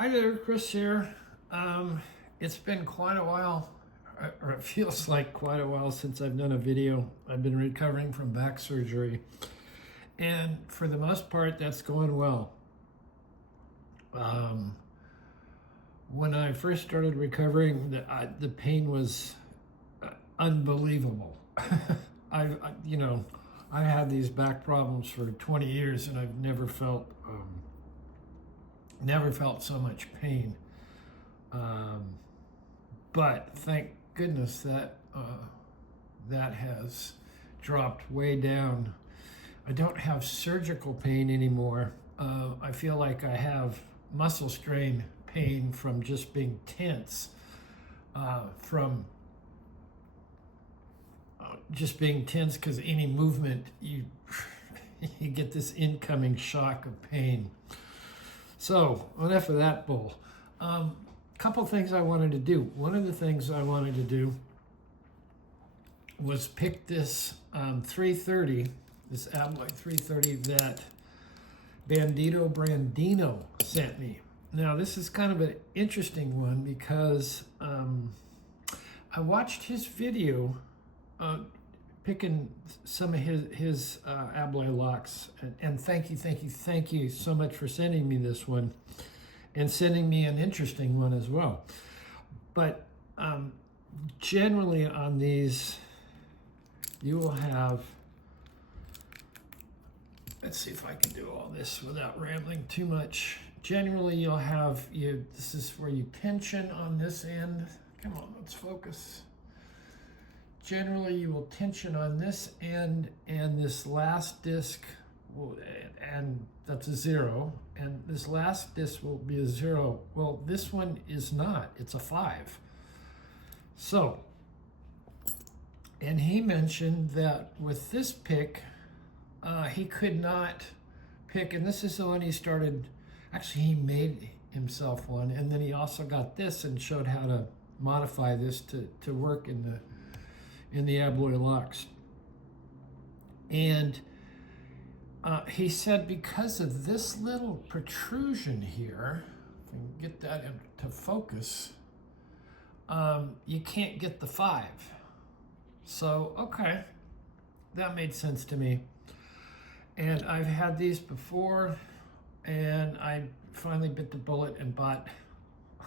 Hi there, Chris here. It's been quite a while, or it feels like quite a while since I've done a video. I've been recovering from back surgery, and for the most part, that's going well. When I first started recovering, the pain was unbelievable. I had these back problems for 20 years, and I've never felt so much pain. But thank goodness that that has dropped way down. I don't have surgical pain anymore. I feel like I have muscle strain pain from just being tense, just being tense because any movement you you get this incoming shock of pain. So enough of that bull. Couple things I wanted to do. One of the things I wanted to do was pick this 330, this Abloy 330 that Bandito Brandino sent me. Now this is kind of an interesting one because I watched his video picking some of his Abloy locks, and thank you so much for sending me this one and sending me an interesting one as well. But generally on these, you will have, let's see if I can do all this without rambling too much. Generally you'll have, this is where you tension on this end. Come on, let's focus. Generally, you will tension on this end, and this last disc, and that's a 0, and this last disc will be a 0. Well, this one is not, it's a 5. So, and he mentioned that with this pick, he could not pick, and this is the one he started, actually he made himself one, and then he also got this and showed how to modify this to work in the Abloy locks. And he said because of this little protrusion here, if I can get that into focus, you can't get the 5. So, okay, that made sense to me. And I've had these before, and I finally bit the bullet and bought,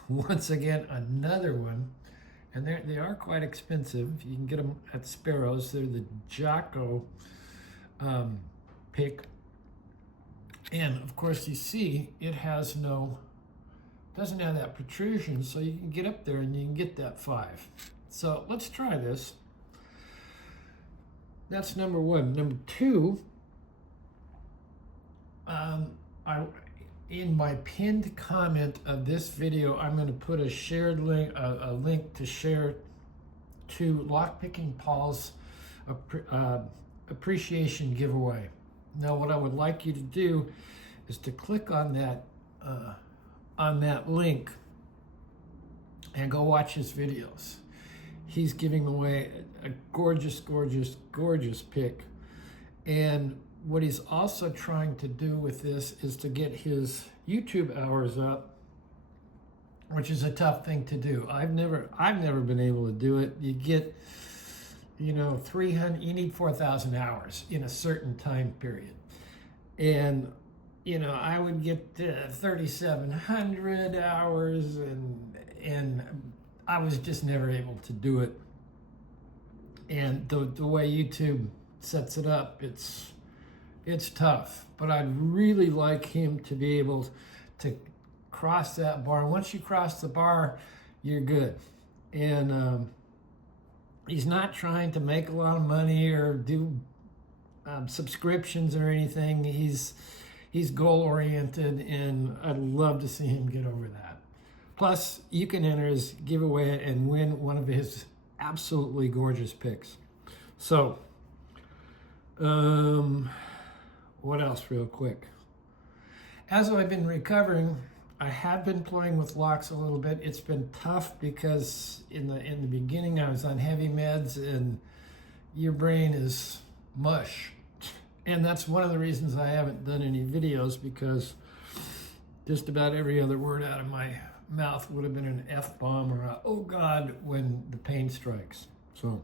once again, another one. And they are quite expensive. You can get them at Sparrows. They're the Jocko pick. And of course you see it has doesn't have that protrusion, so you can get up there and you can get that 5. So let's try this. That's number one. Number two, in my pinned comment of this video, I'm going to put a shared link, a link to share to Lockpicking Paul's appreciation giveaway. Now, what I would like you to do is to click on that link and go watch his videos. He's giving away a gorgeous, gorgeous, gorgeous pick. And what he's also trying to do with this is to get his YouTube hours up, which is a tough thing to do. I've never been able to do it. You get, 300, you need 4,000 hours in a certain time period. And, I would get 3,700 hours and I was just never able to do it. And the way YouTube sets it up, it's tough, but I'd really like him to be able to cross that bar. Once you cross the bar, you're good. And he's not trying to make a lot of money or do subscriptions or anything. He's goal-oriented, and I'd love to see him get over that. Plus, you can enter his giveaway and win one of his absolutely gorgeous picks. So, what else real quick? As I've been recovering, I have been playing with locks a little bit. It's been tough because in the beginning I was on heavy meds and your brain is mush. And that's one of the reasons I haven't done any videos, because just about every other word out of my mouth would have been an F-bomb or a, oh God, when the pain strikes. So,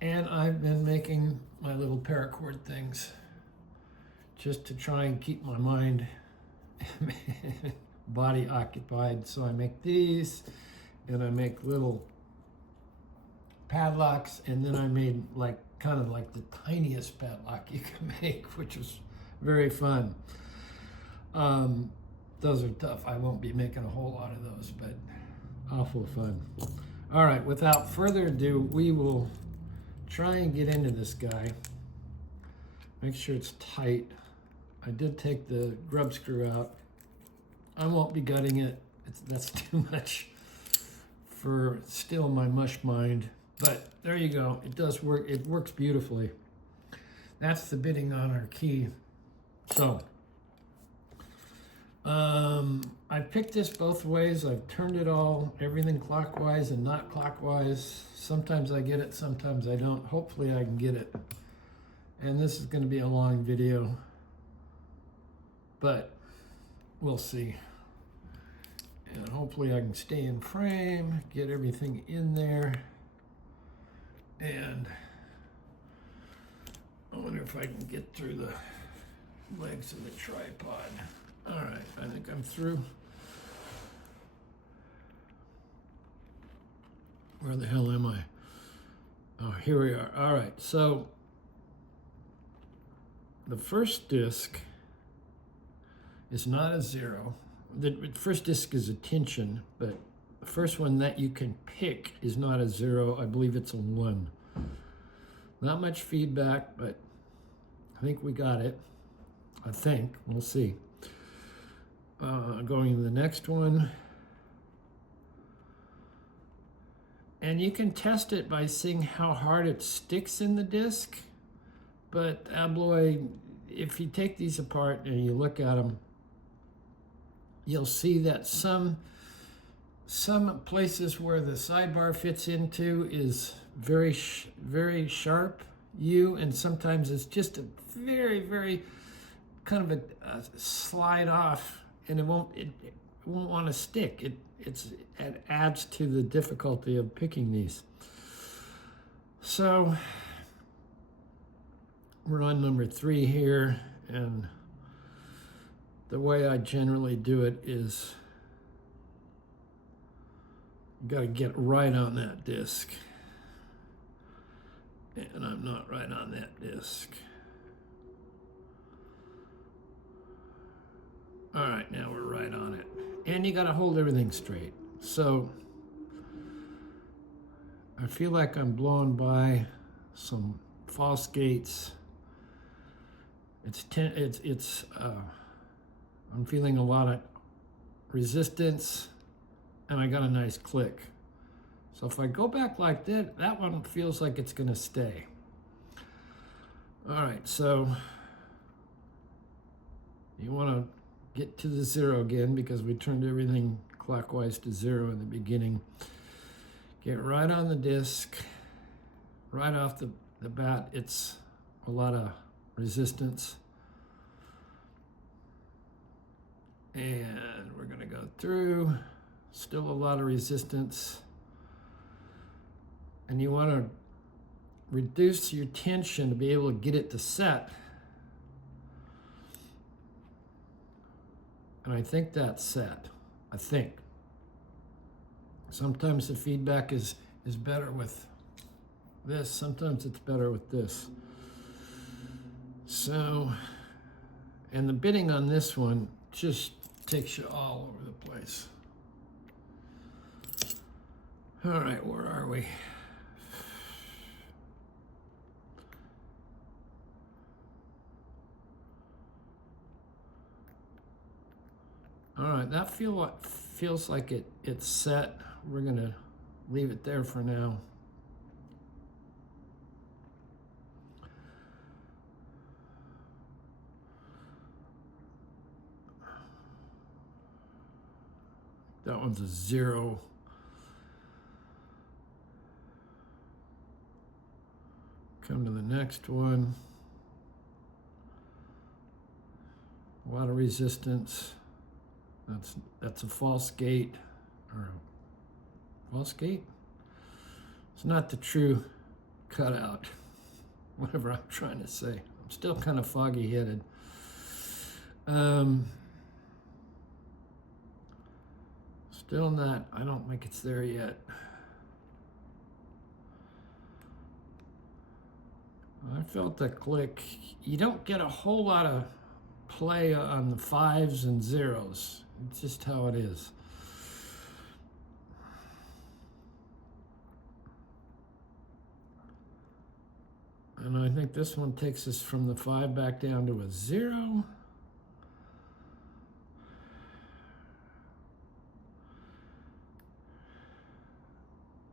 and I've been making my little paracord things just to try and keep my mind, body occupied. So I make these, and I make little padlocks, and then I made like kind of like the tiniest padlock you can make, which was very fun. Those are tough. I won't be making a whole lot of those, but awful fun. All right, without further ado, we will try and get into this guy. Make sure it's tight. I did take the grub screw out. I won't be gutting it. That's too much for still my mush mind. But there you go. It does work. It works beautifully. That's the bitting on our key. So, I picked this both ways. I've turned it everything clockwise and not clockwise. Sometimes I get it, sometimes I don't. Hopefully I can get it. And this is going to be a long video, but we'll see. And hopefully I can stay in frame, get everything in there. And I wonder if I can get through the legs of the tripod. All right, I think I'm through. Where the hell am I? Oh, here we are. All right, so the first disc is not a 0. The first disc is a tension, but the first one that you can pick is not a 0. I believe it's a 1. Not much feedback, but I think we got it. I think. We'll see. Going to the next one. And you can test it by seeing how hard it sticks in the disc. But Abloy, if you take these apart and you look at them, you'll see that some places where the sidebar fits into is very sharp U, and sometimes it's just a very kind of a slide off, and it won't want to stick. It adds to the difficulty of picking these. So we're on number 3 here, and the way I generally do it is you got to get right on that disc. And I'm not right on that disc. All right, now we're right on it. And you got to hold everything straight. So I feel like I'm blowing by some false gates. I'm feeling a lot of resistance, and I got a nice click. So if I go back like that, that one feels like it's going to stay. All right, so you want to get to the 0 again because we turned everything clockwise to 0 in the beginning. Get right on the disc. Right off the bat, it's a lot of resistance. And we're going to go through. Still a lot of resistance. And you want to reduce your tension to be able to get it to set. And I think that's set. I think. Sometimes the feedback is better with this. Sometimes it's better with this. So, and the bitting on this one just takes you all over the place. All right, where are we? All right, that feels like it's set. We're gonna leave it there for now. That one's a 0. Come to the next one. water resistance. That's a false gate, or false gate. It's not the true cutout. Whatever I'm trying to say. I'm still kind of foggy-headed. Still not. I don't think it's there yet. I felt the click. You don't get a whole lot of play on the 5s and 0s. It's just how it is. And I think this one takes us from the 5 back down to a 0.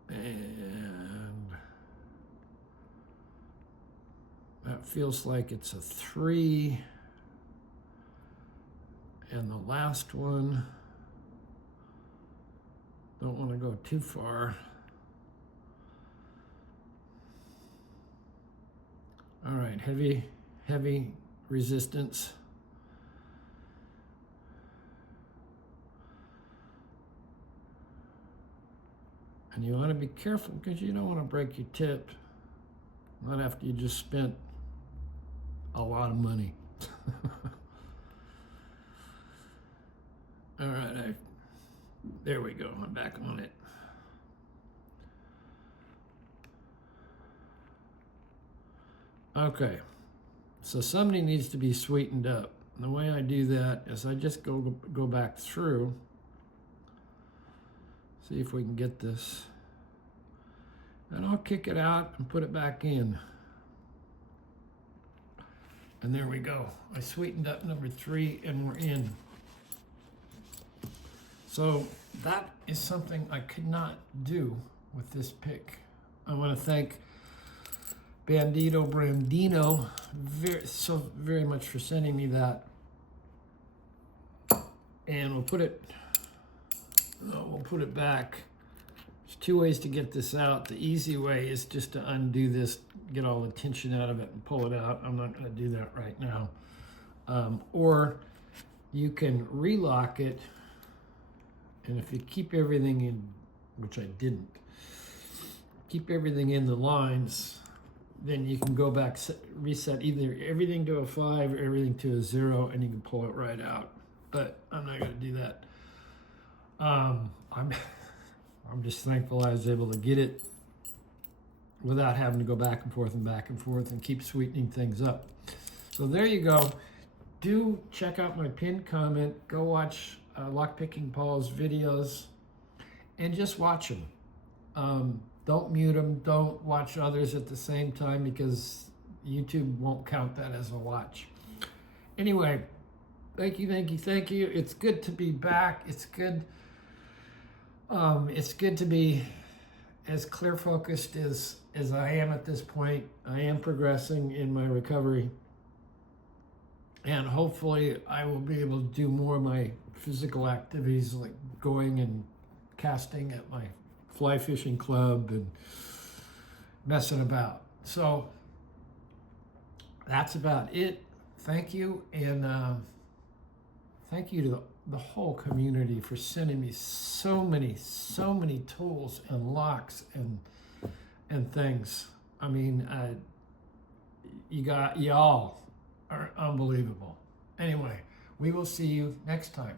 And that feels like it's a 3. And the last one, don't want to go too far. All right, heavy resistance. And you want to be careful because you don't want to break your tip. Not after you just spent a lot of money. All right, there we go. I'm back on it. Okay, so somebody needs to be sweetened up. And the way I do that is I just go back through. See if we can get this. And I'll kick it out and put it back in. And there we go. I sweetened up number 3 and we're in. So that is something I could not do with this pick. I want to thank Bandito Brandino very much for sending me that. And we'll put it back. There's 2 ways to get this out. The easy way is just to undo this, get all the tension out of it and pull it out. I'm not going to do that right now. Or you can relock it. And if you keep everything in, which I didn't, keep everything in the lines, then you can go back, reset either everything to a 5 or everything to a 0, and you can pull it right out. But I'm not going to do that. I'm just thankful I was able to get it without having to go back and forth and keep sweetening things up. So there you go. Do check out my pinned comment. Go watch Lockpicking Paul's videos and just watch them. Don't mute them. Don't watch others at the same time because YouTube won't count that as a watch. Anyway, thank you. It's good to be back. It's good to be as clear focused as I am at this point. I am progressing in my recovery. And hopefully I will be able to do more of my physical activities like going and casting at my fly fishing club and messing about. So that's about it. Thank you. And thank you to the whole community for sending me so many tools and locks and things. I mean, y'all are unbelievable. Anyway, we will see you next time.